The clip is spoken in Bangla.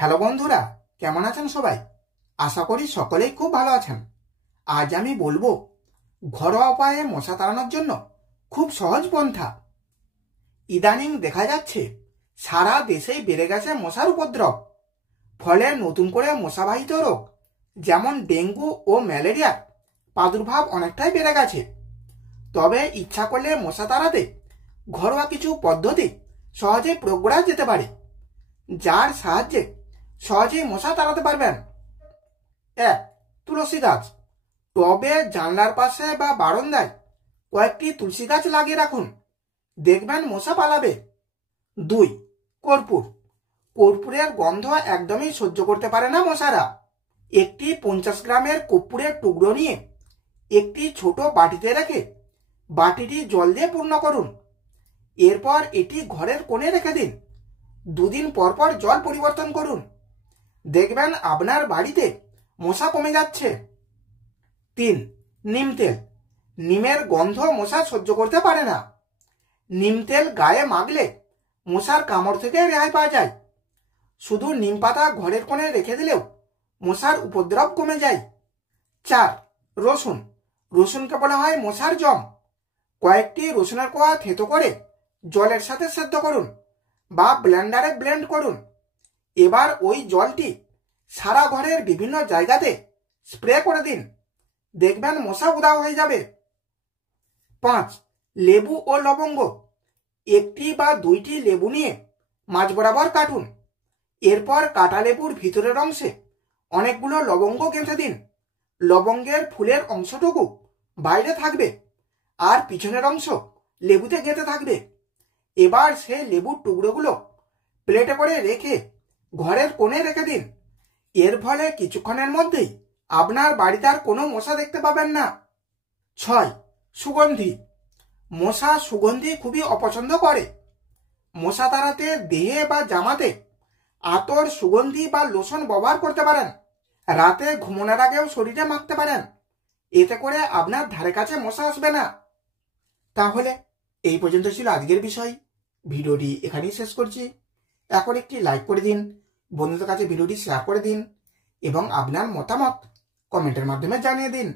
হ্যালো বন্ধুরা, কেমন আছেন সবাই? আশা করি সকলেই খুব ভালো আছেন। আজ আমি বলবো ঘরোয়া উপায়ে মশা তাড়ানোর জন্য খুব সহজ পন্থা। ইদানিং দেখা যাচ্ছে সারা দেশেই বেড়ে গেছে মশার উপদ্রব। ফলে নতুন করে মশাবাহিত রোগ যেমন ডেঙ্গু ও ম্যালেরিয়ার প্রাদুর্ভাব অনেকটাই বেড়ে গেছে। তবে ইচ্ছা করলে মশা তাড়াতে ঘরোয়া কিছু পদ্ধতি সহজেই প্রয়োগ করা যেতে পারে, যার সাহায্যে সহজেই মশা তাড়াতে পারবেন। 1. তুলসী গাছ। টবে, জানলার পাশে বা বারান্দায় কয়েকটি তুলসী গাছ লাগিয়ে রাখুন, দেখবেন মশা পালাবে। 2. কর্পূর। কর্পূরের গন্ধ একদমই সহ্য করতে পারে না মশারা। একটি 50 গ্রামের কর্পূরের টুকরো নিয়ে একটি ছোট বাটিতে রেখে বাটিটি জল দিয়ে পূর্ণ করুন। এরপর এটি ঘরের কোণে রেখে দিন। 2 দিন পর পর জল পরিবর্তন করুন, দেখবেন আপনার বাড়িতে মশা কমে যাচ্ছে। 3. নিম তেল। নিমের গন্ধ মশা সহ্য করতে পারে না। নিম তেল গায়ে মাখলে মশার কামড় থেকে রেহাই পাওয়া যায়। শুধু নিম পাতা ঘরের কোণে রেখে দিলেও মশার উপদ্রব কমে যায়। 4. রসুন। রসুনকে বলা হয় মশার জম। কয়েকটি রসুনের কোয়া থেতো করে জলের সাথে সেদ্ধ করুন বা ব্লেন্ডারে ব্লেন্ড করুন। এবার ওই জলটি সারা ঘরের বিভিন্ন জায়গাতে স্প্রে করে দিন, দেখবেন মশা উধাও হয়ে যাবে। 5. লেবু ও লবঙ্গ। একটি বা 2টি লেবু নিয়ে মাঝ বরাবর কাটুন। এরপর কাটা লেবুর ভিতরের অংশে অনেকগুলো লবঙ্গ গেঁথে দিন। লবঙ্গের ফুলের অংশটুকু বাইরে থাকবে আর পিছনের অংশ লেবুতে গেঁথে থাকবে। এবার সেই লেবুর টুকরোগুলো প্লেটে করে রেখে ঘরের কোণে রেখে দিন। এর ফলে কিছুক্ষণের মধ্যেই আপনার বাড়িতে আর কোনো মশা দেখতে পাবেন না। 6. সুগন্ধি। মশা সুগন্ধি খুবই অপছন্দ করে। মশা তাড়াতে দেহে বা জামাতে আতর, সুগন্ধি বা লোশন ব্যবহার করতে পারেন। রাতে ঘুমানোর আগেও শরীরে মাখতে পারেন, এতে করে আপনার ধারে কাছে মশা আসবে না। তাহলে এই পর্যন্ত ছিল আজকের বিষয়। ভিডিওটি এখানেই শেষ করছি। এখন একটি লাইক করে দিন, বন্ধুদের কাছে ভিডিওটি শেয়ার করে দিন এবং আপনার মতামত কমেন্টের মাধ্যমে জানিয়ে দিন।